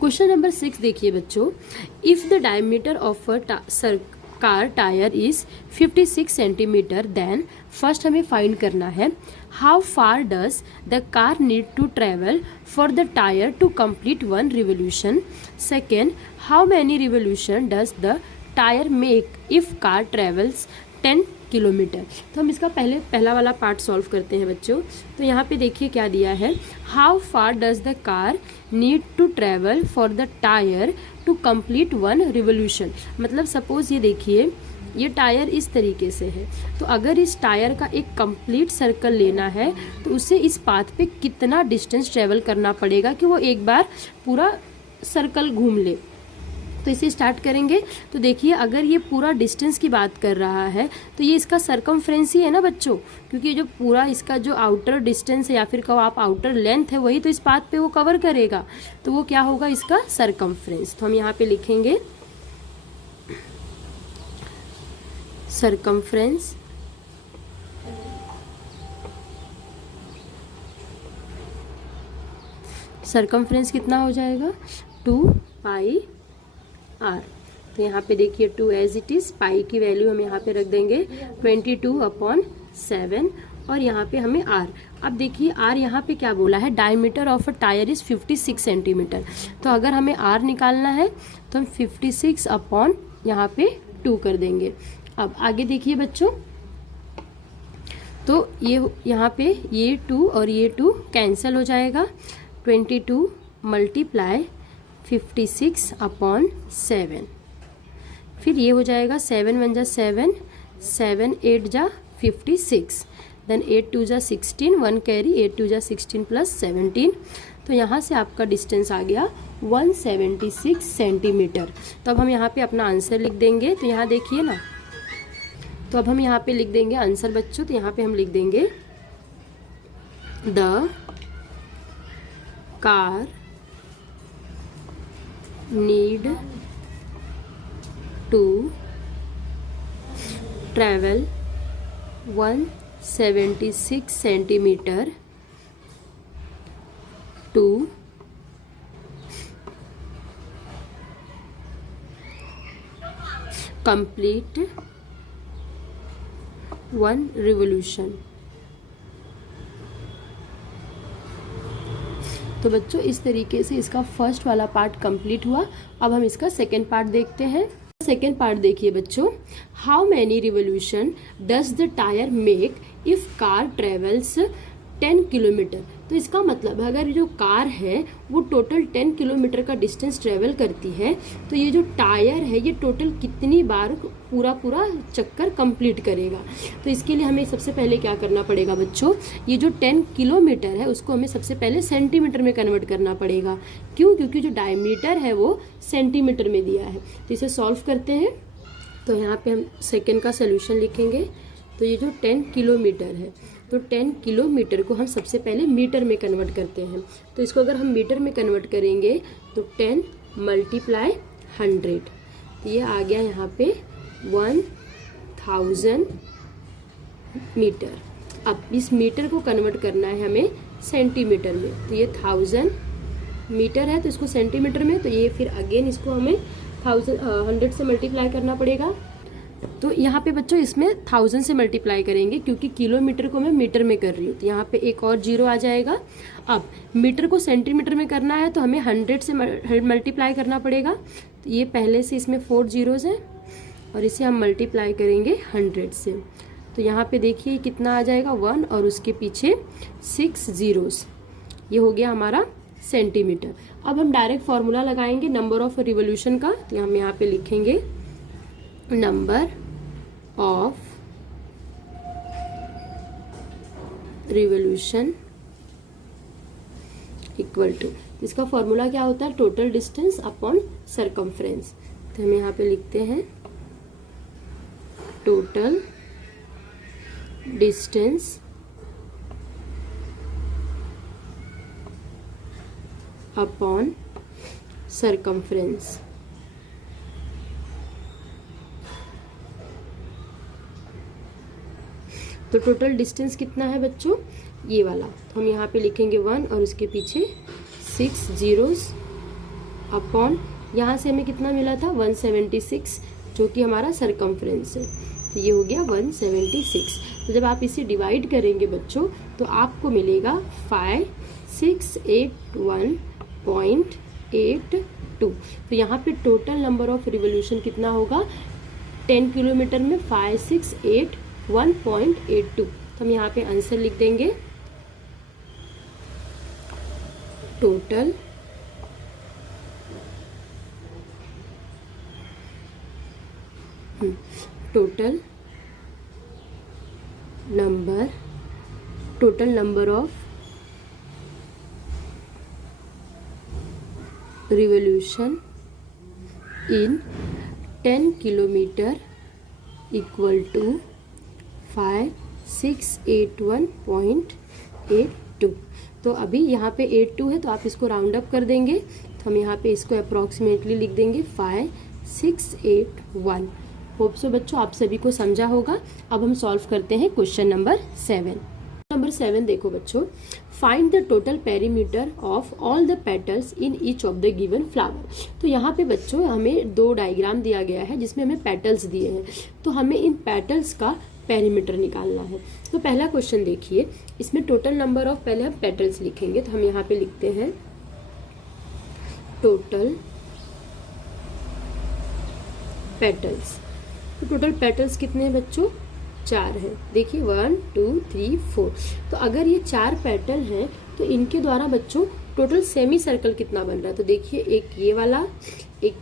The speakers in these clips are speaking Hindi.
क्वेश्चन नंबर 6 देखिए बच्चों, if the diameter of a car tyre is 56 centimetre then first हमें फाइंड करना है how far does the car need to travel for the tyre to complete 1 revolution. Second, how many revolution does the tyre make if car travels 10 kilometre. तो हम इसका पहला वाला पार्ट सॉल्व करते हैं बच्चों। तो यहाँ पे देखिए क्या दिया है, how far does the car need to travel for the tyre to complete 1 revolution. मतलब सपोज ये देखिए, ये टायर इस तरीके से है, तो अगर इस टायर का एक कंप्लीट सर्कल लेना है तो उसे इस पाथ पे कितना डिस्टेंस ट्रेवल करना पड़ेगा कि वो एक बार पूरा सर्कल घूम ले। तो इसे स्टार्ट करेंगे। तो देखिए, अगर ये पूरा डिस्टेंस की बात कर रहा है तो ये इसका सरकमफ्रेंस ही है ना बच्चों, क्योंकि जो पूरा इसका जो आउटर डिस्टेंस है या फिर कहो आप आउटर लेंथ है वही तो इस पाथ पे वो कवर करेगा, तो वो क्या होगा, इसका सरकमफ्रेंस। तो हम यहाँ पे लिखेंगे सरकमफ्रेंस सरकमफ्रेंस कितना हो जाएगा 2 पाई आर। तो यहाँ पे देखिए 2 एज इट इज, पाई की वैल्यू हम यहाँ पे रख देंगे 22/7 और यहाँ पे हमें आर। अब देखिए आर यहाँ पे क्या बोला है, diameter of a tyre is 56 centimetre. तो अगर हमें आर निकालना है तो हम 56 अपॉन यहाँ पे 2 कर देंगे। अब आगे देखिए बच्चों, तो ये यहाँ पे ये 2 और ये 2 कैंसिल हो जाएगा। 22 मल्टीप्लाई 56/7, फिर ये हो जाएगा 7 1 जा 7, 7 8 जा 56, देन 8 2 जा 16, 1 कैरी 8 2 जा 16 प्लस 17। तो यहाँ से आपका डिस्टेंस आ गया 176 सेंटीमीटर। तो अब हम यहाँ पे अपना आंसर लिख देंगे। तो यहाँ देखिए ना, तो अब हम यहाँ पे लिख देंगे आंसर बच्चों। तो यहाँ पे हम लिख देंगे the car need to travel 176 centimeter to complete 1 revolution। तो बच्चों इस तरीके से इसका फर्स्ट वाला पार्ट कंप्लीट हुआ। अब हम इसका सेकेंड पार्ट देखते हैं। सेकेंड पार्ट देखिए बच्चों, how many revolution does the tyre make if car travels 10 kilometre. तो इसका मतलब अगर जो कार है वो टोटल 10 किलोमीटर का डिस्टेंस ट्रेवल करती है तो ये जो टायर है ये टोटल कितनी बार पूरा चक्कर कंप्लीट करेगा। तो इसके लिए हमें सबसे पहले क्या करना पड़ेगा बच्चों, ये जो 10 किलोमीटर है उसको हमें सबसे पहले सेंटीमीटर में कन्वर्ट करना पड़ेगा। क्यों? क्योंकि जो डायमीटर है वो सेंटीमीटर में दिया है। तो इसे सॉल्व करते हैं। तो यहाँ पे हम सेकेंड का सोल्यूशन लिखेंगे। तो ये जो 10 किलोमीटर है, तो 10 किलोमीटर को हम सबसे पहले मीटर में कन्वर्ट करते हैं। तो इसको अगर हम मीटर में कन्वर्ट करेंगे तो 10 मल्टीप्लाई 100, तो ये आ गया यहाँ पे 1000 मीटर। अब इस मीटर को कन्वर्ट करना है हमें सेंटीमीटर में। तो ये 1000 मीटर है तो इसको सेंटीमीटर में, तो ये फिर अगेन इसको हमें 100 से मल्टीप्लाई करना पड़ेगा। तो यहाँ पे बच्चों इसमें 1000 से मल्टीप्लाई करेंगे क्योंकि किलोमीटर को मैं मीटर में कर रही हूँ। तो यहाँ पे एक और जीरो आ जाएगा। अब मीटर को सेंटीमीटर में करना है तो हमें 100 से मल्टीप्लाई करना पड़ेगा। तो ये पहले से इसमें 4 जीरोज़ हैं और इसे हम मल्टीप्लाई करेंगे 100 से। तो यहाँ पे देखिए कितना आ जाएगा 1 और उसके पीछे 6 जीरोज़, ये हो गया हमारा सेंटीमीटर। अब हम डायरेक्ट फॉर्मूला लगाएंगे नंबर ऑफ रिवोल्यूशन का। तो हम यहाँ पे लिखेंगे number of revolution equal to, इसका फॉर्मूला क्या होता है, टोटल डिस्टेंस अपॉन सरकमफ्रेंस। तो हम यहाँ पे लिखते हैं टोटल डिस्टेंस अपॉन सरकमफ्रेंस। तो टोटल डिस्टेंस कितना है बच्चों, ये वाला। तो हम यहाँ पे लिखेंगे 1 और उसके पीछे 6 जीरोज़ अपॉन यहाँ से हमें कितना मिला था 176, जो कि हमारा सरकमफ्रेंस है। तो ये हो गया 176। तो जब आप इसे डिवाइड करेंगे बच्चों तो आपको मिलेगा 5681.82। तो यहाँ पे टोटल नंबर ऑफ रिवोल्यूशन कितना होगा 10 किलोमीटर में 5681.82। तो हम यहाँ पे आंसर लिख देंगे total number of revolution in 10 kilometre equal to 5681.82। तो अभी यहाँ पे 82 है तो आप इसको राउंड अप कर देंगे, तो हम यहाँ पे इसको अप्रॉक्सीमेटली लिख देंगे 5681। होप सो बच्चों आप सभी को समझा होगा। अब हम सॉल्व करते हैं क्वेश्चन नंबर 7। नंबर 7 देखो बच्चों, find the total perimeter of all the petals in each of the given flower. तो यहाँ पे बच्चों हमें दो डायग्राम दिया गया है जिसमें हमें पेटल्स दिए हैं, तो हमें इन पेटल्स का पेरीमीटर निकालना है। तो पहला क्वेश्चन देखिए, इसमें टोटल नंबर ऑफ, पहले हम पेटल्स लिखेंगे, तो हम यहाँ पे लिखते हैं टोटल पेटल्स। तो टोटल पेटल्स कितने हैं बच्चों 4 हैं। देखिए 1 2 3 4। तो अगर ये 4 पेटल हैं तो इनके द्वारा बच्चों टोटल सेमी सर्कल कितना बन रहा है। तो देखिए एक ये वाला, एक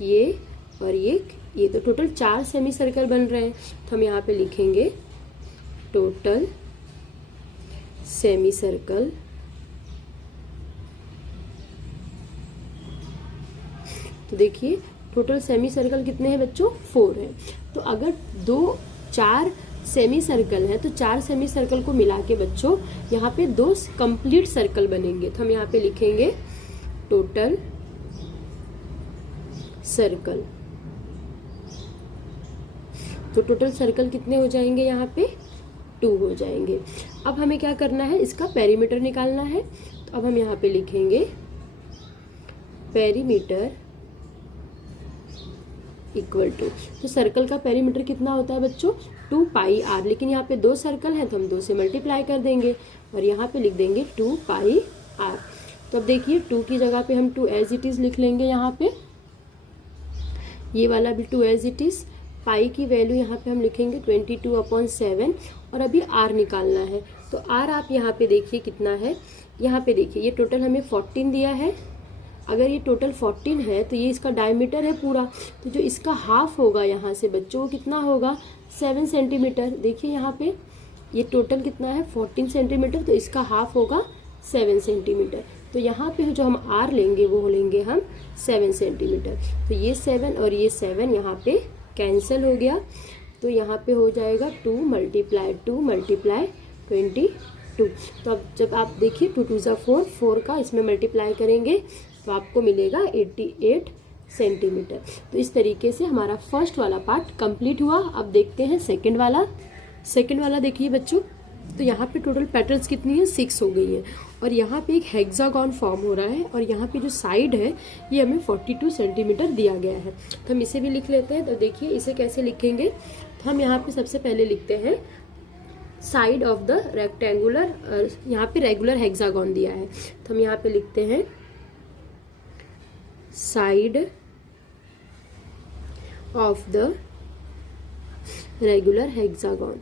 ये और एक ये, तो टोटल 4 सेमी सर्कल बन रहे हैं। तो हम यहाँ पे लिखेंगे टोटल सेमी सर्कल। तो देखिए टोटल सेमी सर्कल कितने हैं बच्चों 4 है। तो अगर 4 सेमी सर्कल है तो 4 सेमी सर्कल को मिला के बच्चों यहाँ पे 2 कंप्लीट सर्कल बनेंगे। तो हम यहाँ पे लिखेंगे टोटल सर्कल। तो टोटल सर्कल कितने हो जाएंगे यहाँ पे 2 हो जाएंगे। अब हमें क्या करना है, इसका पेरीमीटर निकालना है। तो अब हम यहाँ पे लिखेंगे पेरीमीटर इक्वल टू, तो सर्कल का पेरीमीटर कितना होता है बच्चों 2 पाई आर, लेकिन यहाँ पे 2 सर्कल हैं तो हम 2 से मल्टीप्लाई कर देंगे और यहाँ पे लिख देंगे 2 पाई आर। तो अब देखिए 2 की जगह पे हम 2 एज इट इज लिख लेंगे, यहाँ पे ये वाला भी 2 एज इट इज। पाई की वैल्यू यहाँ पे हम लिखेंगे 22/7 और अभी आर निकालना है। तो आर आप यहाँ पे देखिए कितना है, यहाँ पे देखिए ये टोटल हमें 14 दिया है। अगर ये टोटल 14 है तो ये इसका डायमीटर है पूरा, तो जो इसका हाफ होगा यहाँ से बच्चों वो कितना होगा 7 सेंटीमीटर। देखिए यहाँ पे ये टोटल कितना है 14 सेंटीमीटर, तो इसका हाफ होगा 7 सेंटीमीटर। तो यहाँ पे जो हम आर लेंगे वो लेंगे हम 7 सेंटीमीटर। तो ये 7 और ये 7 यहाँ पे कैंसिल हो गया, तो यहाँ पे हो जाएगा 2 × 2 × 22। तो अब जब आप देखिए 2 2 ज़ा 4, 4 का इसमें मल्टीप्लाई करेंगे तो आपको मिलेगा 88 सेंटीमीटर। तो इस तरीके से हमारा फर्स्ट वाला पार्ट कंप्लीट हुआ। अब देखते हैं सेकंड वाला। सेकंड वाला देखिए बच्चों, तो यहाँ पे टोटल पेटल्स कितनी है 6 हो गई है और यहाँ पे एक हेक्सागन फॉर्म हो रहा है और यहाँ पे जो साइड है ये हमें 42 सेंटीमीटर दिया गया है। तो हम इसे भी लिख लेते हैं। तो देखिए इसे कैसे लिखेंगे, तो हम यहाँ पे सबसे पहले लिखते हैं साइड ऑफ द रेक्टेंगुलर, यहाँ पे रेगुलर हेक्सागन दिया है तो हम यहाँ पे लिखते हैं side of the regular hexagon.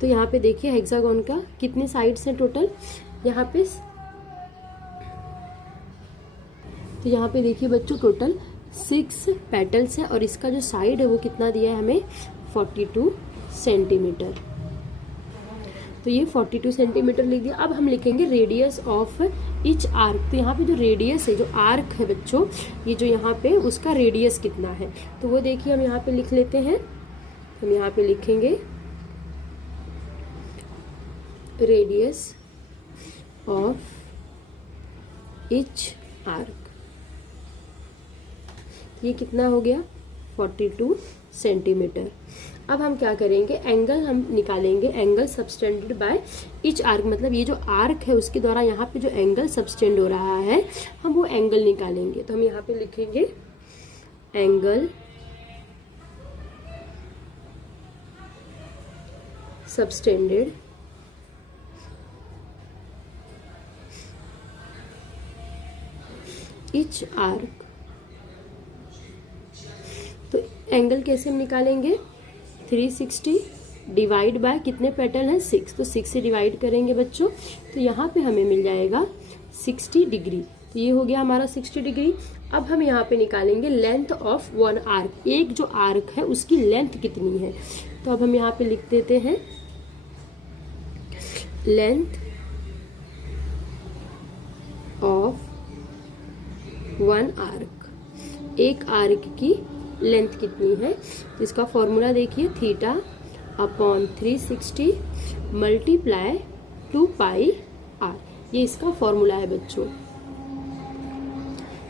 तो यहाँ पे देखिए हेक्सागन का कितने साइड्स हैं टोटल, यहाँ पे तो यहाँ पे देखिए बच्चों टोटल 6 पेटल्स है और इसका जो साइड है वो कितना दिया है हमें 42 सेंटीमीटर। तो ये 42 सेंटीमीटर लिख दिया। अब हम लिखेंगे रेडियस ऑफ ईच आर्क। तो यहाँ पे जो रेडियस है, जो आर्क है बच्चों, ये जो यहाँ पे उसका रेडियस कितना है, तो वो देखिए हम यहाँ पे लिख लेते हैं। हम यहाँ पे लिखेंगे रेडियस ऑफ ईच आर्क। ये कितना हो गया 42 सेंटीमीटर। अब हम क्या करेंगे, एंगल हम निकालेंगे, angle subtended by each arc, मतलब ये जो आर्क है उसके द्वारा यहाँ पे जो एंगल सबटेंड हो रहा है हम वो एंगल निकालेंगे। तो हम यहाँ पे लिखेंगे एंगल सबटेंडेड ईच आर्क। तो एंगल कैसे हम निकालेंगे, 360 डिवाइड बाय कितने पेटल हैं 6, तो 6 से डिवाइड करेंगे बच्चों, तो यहाँ पे हमें मिल जाएगा 60 डिग्री। तो ये हो गया हमारा 60 डिग्री। अब हम यहाँ पे निकालेंगे लेंथ ऑफ वन आर्क, एक जो आर्क है उसकी लेंथ कितनी है। तो अब हम यहाँ पे लिख देते हैं लेंथ ऑफ वन आर्क, एक आर्क की लेंथ कितनी है। तो इसका फॉर्मूला देखिए, theta upon 360 multiply 2 pi R, ये इसका फॉर्मूला है बच्चों।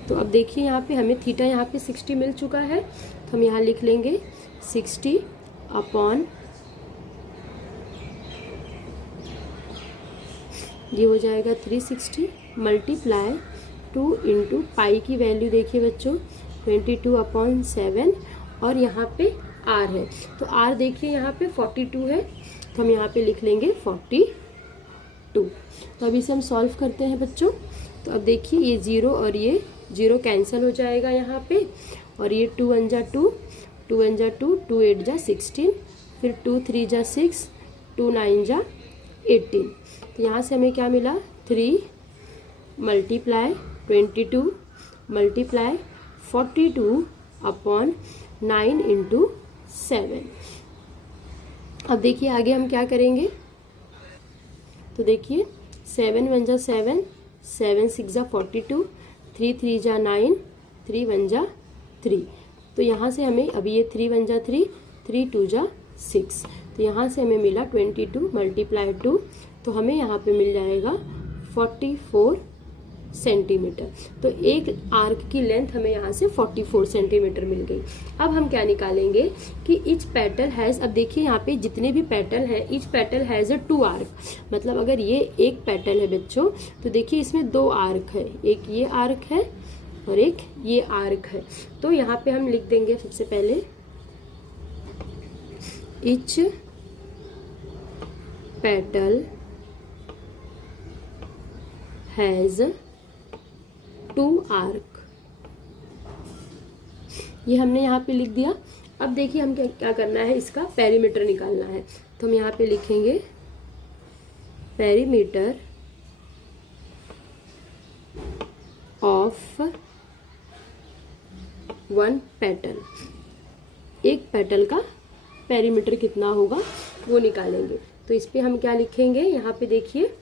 तो अब देखिए यहाँ पे हमें थीटा यहाँ पे 60 मिल चुका है, तो हम यहाँ लिख लेंगे 60 अपॉन, ये हो जाएगा 360 मल्टीप्लाई 2 इंटू पाई की वैल्यू देखिए बच्चों 22/7, और यहाँ पे आर है, तो आर देखिए यहाँ पे 42 है, तो हम यहाँ पे लिख लेंगे 42। तो अभी से हम सॉल्व करते हैं बच्चों। तो अब देखिए ये 0 और ये 0 कैंसिल हो जाएगा यहाँ पे, और ये 2 1 जा 2, 2 1 जा 2, 2 8 जा 16, फिर 2 3 जा 6, 2 9 जा 18। तो यहाँ से हमें क्या मिला, 3 मल्टीप्लाई 22 मल्टीप्लाई 42 अपॉन 9 इंटू 7। अब देखिए आगे हम क्या करेंगे, तो देखिए 7 1 जा 7, 7 6 जा 42, 3 3 जा 9, 3 1 जा 3। तो यहाँ से हमें अभी ये 3 1 जा 3, 3 2 जा 6, तो यहाँ से हमें मिला 22 मल्टीप्लाई 2, तो हमें यहाँ पे मिल जाएगा 44 सेंटीमीटर। तो एक आर्क की लेंथ हमें यहाँ से 44 सेंटीमीटर मिल गई। अब हम क्या निकालेंगे कि ईच पेटल हैज़, अब देखिए यहाँ पे जितने भी पेटल हैं each petal has a 2 arc, मतलब अगर ये एक पेटल है बच्चों तो देखिए इसमें 2 आर्क है, एक ये आर्क है और एक ये आर्क है। तो यहाँ पे हम लिख देंगे सबसे पहले ईच पेटल हैज़ 2 आर्क, ये हमने यहाँ पे लिख दिया। अब देखिए हम क्या करना है, इसका पेरीमीटर निकालना है। तो हम यहाँ पे लिखेंगे पेरीमीटर ऑफ वन पेटल, एक पेटल का पेरीमीटर कितना होगा वो निकालेंगे। तो इस पे हम क्या लिखेंगे, यहाँ पे देखिए,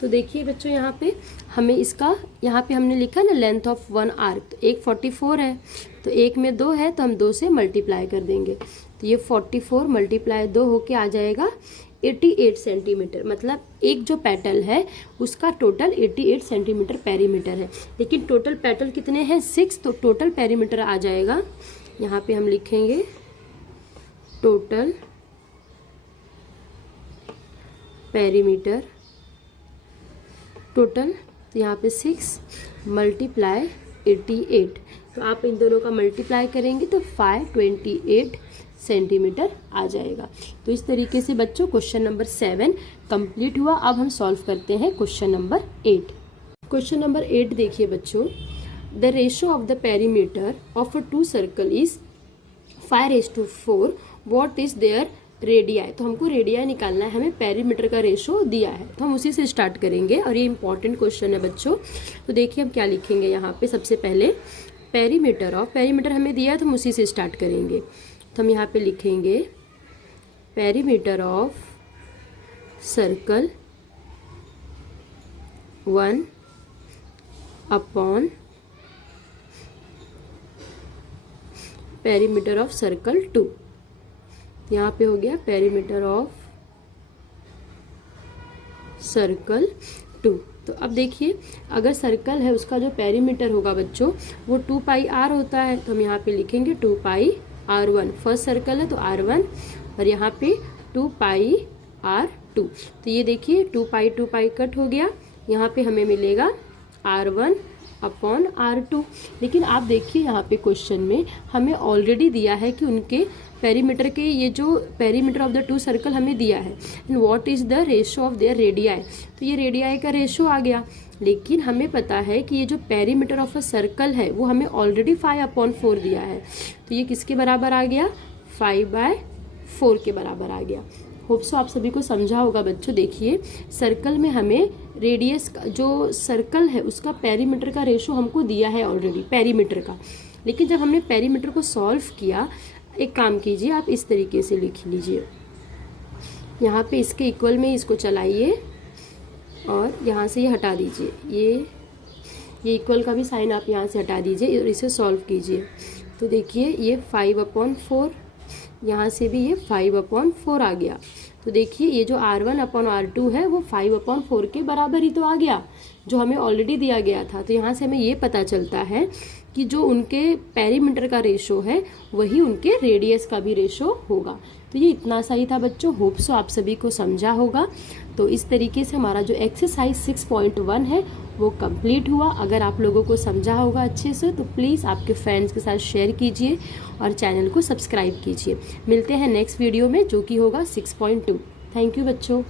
तो देखिए बच्चों यहाँ पे हमें इसका, यहाँ पे हमने लिखा ना लेंथ ऑफ वन आर्क, तो एक 44 है, तो एक में 2 है तो हम 2 से मल्टीप्लाई कर देंगे, तो ये 44 मल्टीप्लाई 2 होके आ जाएगा 88 सेंटीमीटर। मतलब एक जो पेटल है उसका टोटल 88 सेंटीमीटर पेरीमीटर है, लेकिन टोटल पेटल कितने हैं 6, तो टोटल पेरीमीटर आ जाएगा, यहाँ पे हम लिखेंगे टोटल पेरीमीटर, टोटल यहाँ पे 6 मल्टीप्लाई 88, तो आप इन दोनों का मल्टीप्लाई करेंगे तो 528 सेंटीमीटर आ जाएगा। तो इस तरीके से बच्चों क्वेश्चन नंबर 7 कंप्लीट हुआ। अब हम सॉल्व करते हैं क्वेश्चन नंबर 8। क्वेश्चन नंबर 8 देखिए बच्चों, the ratio of the perimeter of a 2 circle is 5:4, what is there radii. तो हमको रेडियाई निकालना है, हमें पेरीमीटर का रेशो दिया है, तो हम उसी से स्टार्ट करेंगे और ये इंपॉर्टेंट क्वेश्चन है बच्चों। तो देखिए हम क्या लिखेंगे यहाँ पे, सबसे पहले पेरीमीटर ऑफ, पेरीमीटर हमें दिया है तो हम उसी से स्टार्ट करेंगे। तो हम यहाँ पे लिखेंगे perimeter of circle 1 upon perimeter of circle 2। यहाँ पे हो गया पेरीमीटर ऑफ सर्कल 2। तो अब देखिए अगर सर्कल है उसका जो पेरीमीटर होगा बच्चों वो 2 पाई आर होता है, तो हम यहाँ पे लिखेंगे 2 पाई R1 फर्स्ट सर्कल है तो R1 और यहाँ पे 2 पाई R2। तो ये देखिए 2 पाई कट हो गया, यहाँ पे हमें मिलेगा R1 अपॉन R2। लेकिन आप देखिए यहाँ पे क्वेश्चन में हमें ऑलरेडी दिया है कि उनके पेरीमीटर के, ये जो perimeter of the two circle हमें दिया है, and what is the ratio of their radii. तो ये रेडियाई का रेशो आ गया, लेकिन हमें पता है कि ये जो पेरीमीटर ऑफ अ सर्कल है वो हमें ऑलरेडी 5/4 दिया है। तो ये किसके बराबर आ गया, 5/4 के बराबर आ गया। होप सो आप सभी को समझा होगा बच्चों। देखिए सर्कल में हमें रेडियस का, जो सर्कल है उसका पेरीमीटर का रेशो हमको दिया है ऑलरेडी, पेरीमीटर का। लेकिन जब हमने पेरीमीटर को सॉल्व किया, एक काम कीजिए आप इस तरीके से लिख लीजिए, यहाँ पे इसके इक्वल में इसको चलाइए और यहाँ से ये हटा दीजिए, ये इक्वल का भी साइन आप यहाँ से हटा दीजिए और इसे सॉल्व कीजिए। तो देखिए ये 5/4, यहाँ से भी ये 5/4 आ गया। तो देखिए ये जो R1 अपॉन R2 है वो 5/4 के बराबर ही तो आ गया, जो हमें ऑलरेडी दिया गया था। तो यहाँ से हमें ये पता चलता है कि जो उनके पेरीमीटर का रेशो है वही उनके रेडियस का भी रेशो होगा। तो ये इतना सही था बच्चों, होप सो आप सभी को समझा होगा। तो इस तरीके से हमारा जो एक्सरसाइज 6.1 है वो कंप्लीट हुआ। अगर आप लोगों को समझा होगा अच्छे से तो प्लीज़ आपके फ्रेंड्स के साथ शेयर कीजिए और चैनल को सब्सक्राइब कीजिए। मिलते हैं नेक्स्ट वीडियो में जो कि होगा 6.2। थैंक यू बच्चों।